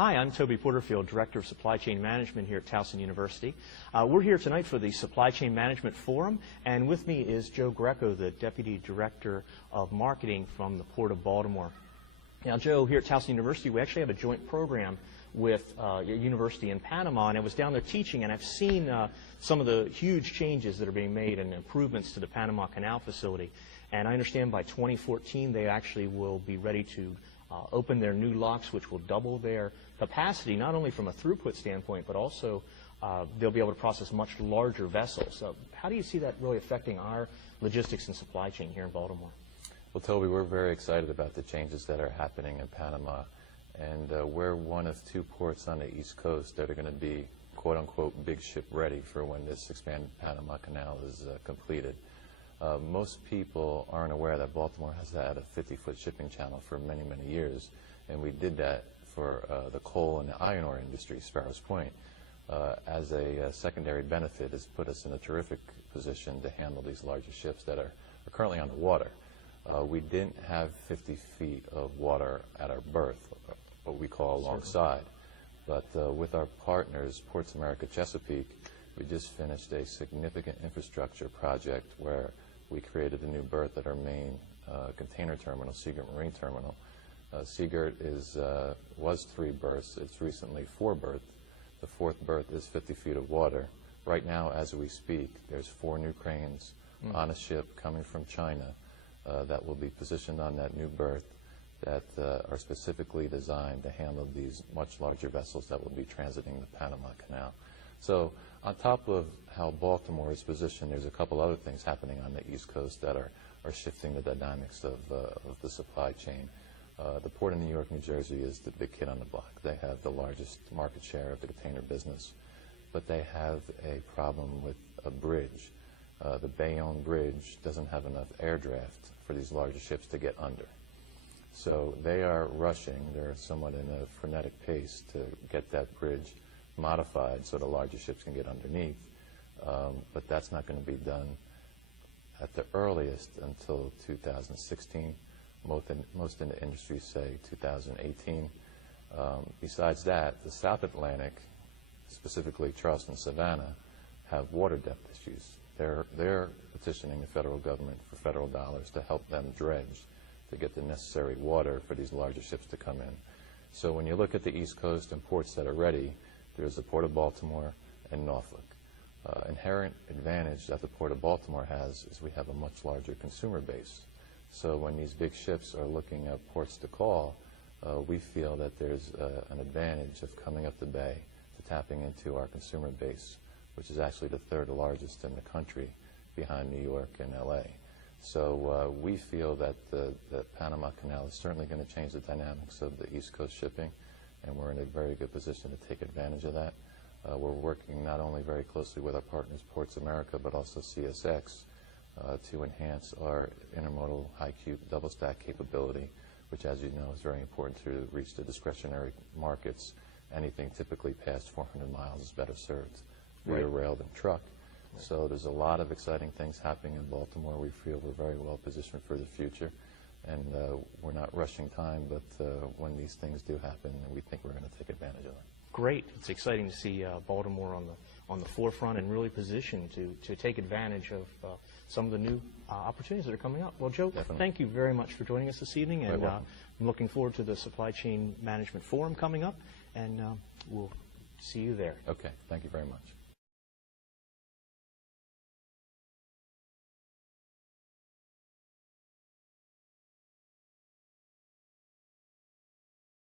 Hi, I'm Toby Porterfield, Director of Supply Chain Management here at Towson University. We're here tonight for the Supply Chain Management Forum, and with me is Joe Greco, the Deputy Director of Marketing from the Port of Baltimore. Now, Joe, here at Towson University, we actually have a joint program with a university in Panama, and I was down there teaching, and I've seen some of the huge changes that are being made and improvements to the Panama Canal facility. And I understand by 2014 they actually will be ready to open their new locks, which will double their capacity, not only from a throughput standpoint, but also they'll be able to process much larger vessels. So how do you see that really affecting our logistics and supply chain here in Baltimore? Well, Toby, we're very excited about the changes that are happening in Panama. And we're one of two ports on the East Coast that are going to be, quote-unquote, big ship ready for when this expanded Panama Canal is completed. Most people aren't aware that Baltimore has had a 50-foot shipping channel for many, many years, and we did that for the coal and the iron ore industry, Sparrows Point. As a secondary benefit, has put us in a terrific position to handle these larger ships that are currently on the water. We didn't have 50 feet of water at our berth, what we call alongside, but with our partners, Ports America Chesapeake, we just finished a significant infrastructure project where we created a new berth at our main container terminal, Seagirt Marine Terminal. Seagirt was 3 berths. It's recently 4 berths. The 4th berth is 50 feet of water. Right now, as we speak, there's 4 new cranes on a ship coming from China that will be positioned on that new berth that are specifically designed to handle these much larger vessels that will be transiting the Panama Canal. So on top of how Baltimore is positioned, there's a couple other things happening on the East Coast that are shifting the dynamics of the supply chain. The Port of New York, New Jersey is the big kid on the block. They have the largest market share of the container business, but they have a problem with a bridge. The Bayonne Bridge doesn't have enough air draft for these larger ships to get under. So they are rushing. They're somewhat in a frenetic pace to get that bridge modified so the larger ships can get underneath. But that's not going to be done at the earliest until 2016. Most in the industry say 2018. Besides that, the South Atlantic, specifically Charleston, Savannah, have water depth issues. They're petitioning the federal government for federal dollars to help them dredge to get the necessary water for these larger ships to come in. So when you look at the East Coast and ports that are ready, there's the Port of Baltimore and Norfolk. Inherent advantage that the Port of Baltimore has is we have a much larger consumer base. So when these big ships are looking at ports to call, we feel that there's an advantage of coming up the bay to tapping into our consumer base, which is actually the 3rd largest in the country behind New York and LA. So we feel that the Panama Canal is certainly going to change the dynamics of the East Coast shipping, and we're in a very good position to take advantage of that. We're working not only very closely with our partners, Ports America, but also CSX to enhance our intermodal high-cube double-stack capability, which, as you know, is very important to reach the discretionary markets. Anything typically past 400 miles is better served via rail than truck. So there's a lot of exciting things happening in Baltimore. We feel we're very well positioned for the future, and we're not rushing time, but when these things do happen, we think we're going to take advantage of it. Great. It's exciting to see Baltimore on the forefront and really positioned to take advantage of some of the new opportunities that are coming up. Well, Joe, thank you very much for joining us this evening, and I'm looking forward to the Supply Chain Management Forum coming up, and we'll see you there. Okay. Thank you very much.